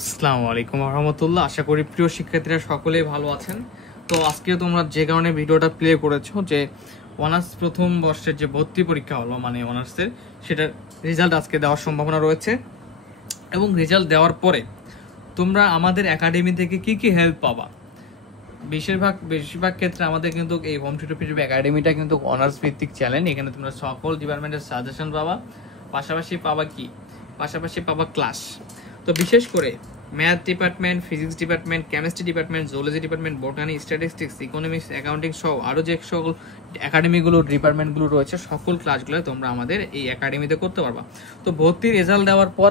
আসসালামু আলাইকুম রহমতুল্লাহ। আশা করি প্রিয় শিক্ষার্থীরা সকলেই ভালো আছেন। তো আজকে তোমরা যে কারণে ভিডিওটা প্লে করেছো যে অনার্স প্রথম বর্ষের যে ভর্তি পরীক্ষা হলো মানে অনার্সের, সেটার রেজাল্ট আজকে দেওয়ার সম্ভাবনা রয়েছে। এবং রেজাল্ট দেওয়ার পরে তোমরা আমাদের একাডেমি থেকে কি কি হেল্প পাবা। বেশিরভাগ ক্ষেত্রে আমাদের কিন্তু এই হোম টিউটর একাডেমিটা কিন্তু অনার্স ভিত্তিক চ্যানেল। এখানে তোমরা সকল ডিপার্টমেন্টের সাজেশন পাবা, পাশাপাশি পাবা ক্লাস। তো বিশেষ করে math department, physics department, chemistry department, zoology department, botany, statistics, economics, accounting সহ আরও যে সকল একাডেমিগুলো ডিপার্টমেন্টগুলো রয়েছে সকল ক্লাসগুলো তোমরা আমাদের এই একাডেমিতে করতে পারবা। তো ভর্তির রেজাল্ট দেওয়ার পর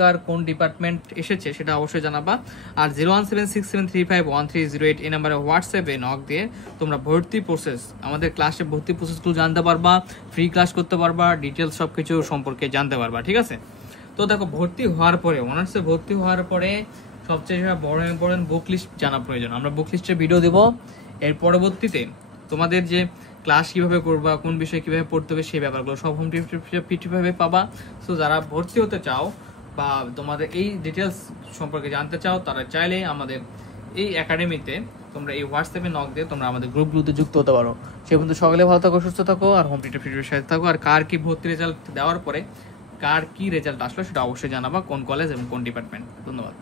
কার কোন ডিপার্টমেন্ট এসেছে সেটা অবশ্যই জানাবা। আর 01767351308 এই নাম্বারে হোয়াটসঅ্যাপে নক দিয়ে তোমরা ভর্তি প্রসেস, আমাদের ক্লাসে ভর্তি প্রসেসগুলো জানতে পারবা, ফ্রি ক্লাস করতে পারবা, ডিটেলস সব কিছু সম্পর্কে জানতে পারবা। ঠিক আছে? তো দেখো, ভর্তি হওয়ার পরে অনার্সে ভর্তি হওয়ার পরে সবচেয়ে বড় ইম্পর্টেন্ট বুক লিস্ট জানা প্রয়োজন। আমরা বুক লিস্টের ভিডিও দেবো। এর পরবর্তীতে তোমাদের যে ক্লাস কীভাবে করবা, কোন বিষয়ে কীভাবে পড়তে হবে সেই ব্যাপারগুলো সব হোম টিউটরভাবে পাবা। সো যারা ভর্তি হতে চাও বা তোমাদের এই ডিটেলস সম্পর্কে জানতে চাও, তারা চাইলে আমাদের এই একাডেমিতে তোমরা এই হোয়াটসঅ্যাপে নক দিয়ে তোমরা আমাদের গ্রুপগুলোতে যুক্ত হতে পারো। সে পর্যন্ত সকলে ভালো থাকো, সুস্থ থাকো, আর হোম টিউটরের সাথে থাকো। আর কার কি ভর্তি রেজাল্ট দেওয়ার পরে কার কি রেজাল্ট আসলো সেটা অবশ্যই জানাবা, কোন কলেজ এবং কোন ডিপার্টমেন্ট। ধন্যবাদ।